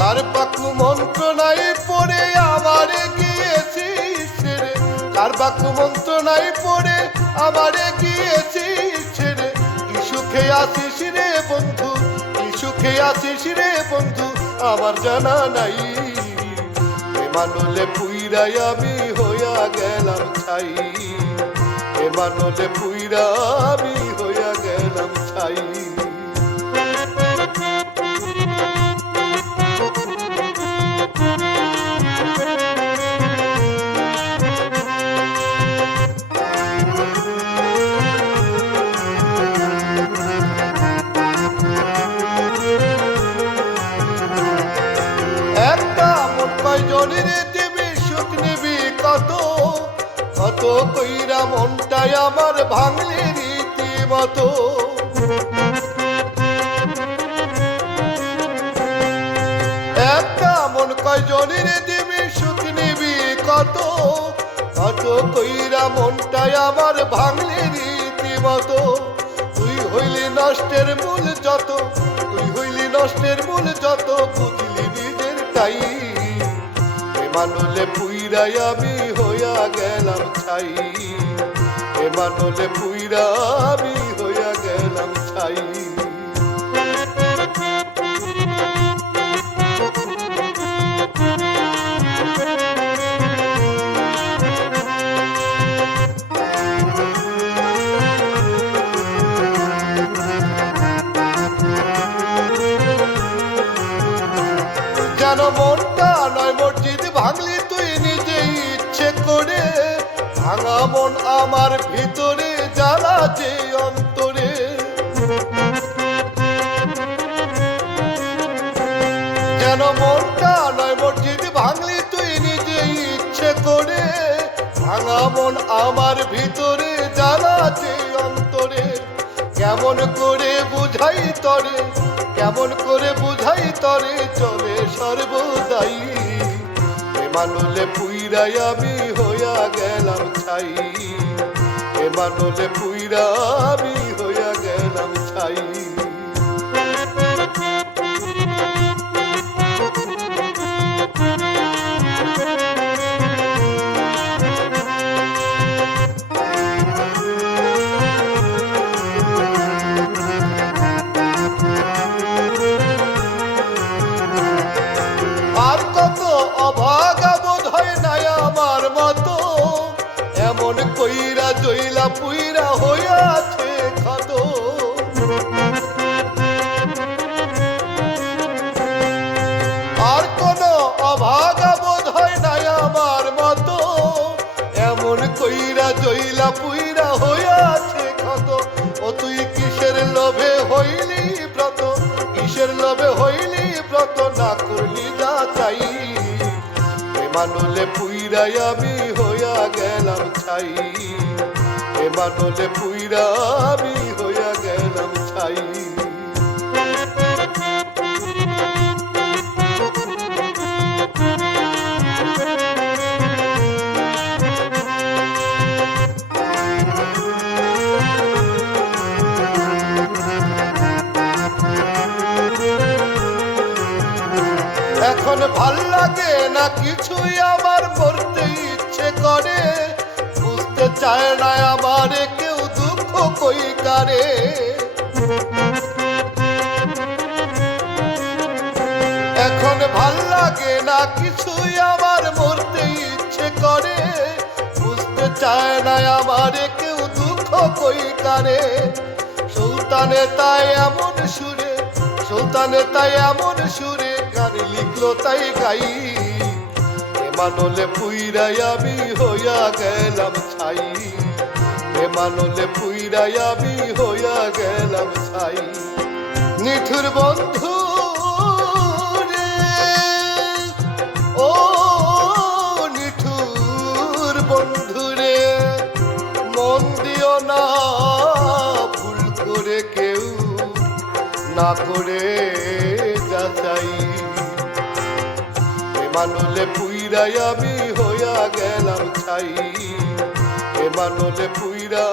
তার পাকু মন্ত্রণায় পড়ে আমারে গিয়েছি ছেড়ে। তার পাকু মন্ত্রণায় পড়ে আমারে গিয়েছি ছেড়ে। কি সুখে আছিস রে বন্ধু, কি সুখে আছিস রে বন্ধু, আমার জানা নাই। মানুলে পুইরাই আমি হইয়া গেলাম ছাই। এ মানুলে পুইরা আমি হইয়া গেলাম ছাই। সুখ নিবি কত? কত কইরা মনটাই আমার ভাঙলে রীতি মতো একটা মন কয়জনের দেবে সুখ নিবি কত? কত কইরা মনটাই আমার ভাঙলে রীতি মতো তুই হইলি নষ্টের মূল যত, তুই হইলি নষ্টের মূল যত, বুঝলি নিজের তাই এমানলে পুইরাই আমি হইয়া গেলাম ছাই। এমানলে পুইরা আমি যেন মনটা নয়, মসজিদ ভাঙলি তুই নিজে ইচ্ছে করে। ভাঙা মন আমার ভিতরে, জ্বালা যে অন্তরে। কেন মনটা নয়, মসজিদ ভাঙলি তুই নিজে ইচ্ছে করে। ভাঙা মন আমার ভিতরে, জ্বালা যে অন্তরে। কেমন করে বুঝাই তরে, কেমন করে বুঝাই তরে চলে সর্বদাই। মানুলে পুইরাই আমি হইয়া গেলাম ছাই। এ মানুলে পুইরা আমি কইরা জইলা পুইরা হইয়াছে ক্ষত আর কোন অভাগা বোধ হয় নাই আমার মতো। এমন কইরা জইলা পুইরা হইয়াছে ক্ষত ও তুই কিসের লোভে হইলি ব্রত? কিসের লোভে হইলি ব্রত? না করলি যা চাই। এমানুলে পুইরাই আমি হইয়া গেলাম ছাই। এমানুলে পুইরা আমি হইয়া গেলাম ছাই। এখন ভালো লাগে না কিছুই চায় না আমার কেউ দুঃখ কই কারে? এখন ভালো লাগে না, কিছুই আমার মরতে ইচ্ছে করে। বুঝতে চায় না আমার কেউ দুঃখ কই কারে। সুলতানে তাই এমন সুরে, সুলতানে তাই এমন সুরে গান লিখলো তাই গাই। এমানলে পুইরাই আমি হইয়া গেলাম ছাই। এমানলে পুইরাই আমি হইয়া গেলাম ছাই। নিঠুর বন্ধু ও নিঠুর বন্ধু রে না ভুল করে কেউ, না করে যাচাই। এমানুলে পুইরাই আমি হইয়া গেলাম ছাই। এ মানুলে পুইরা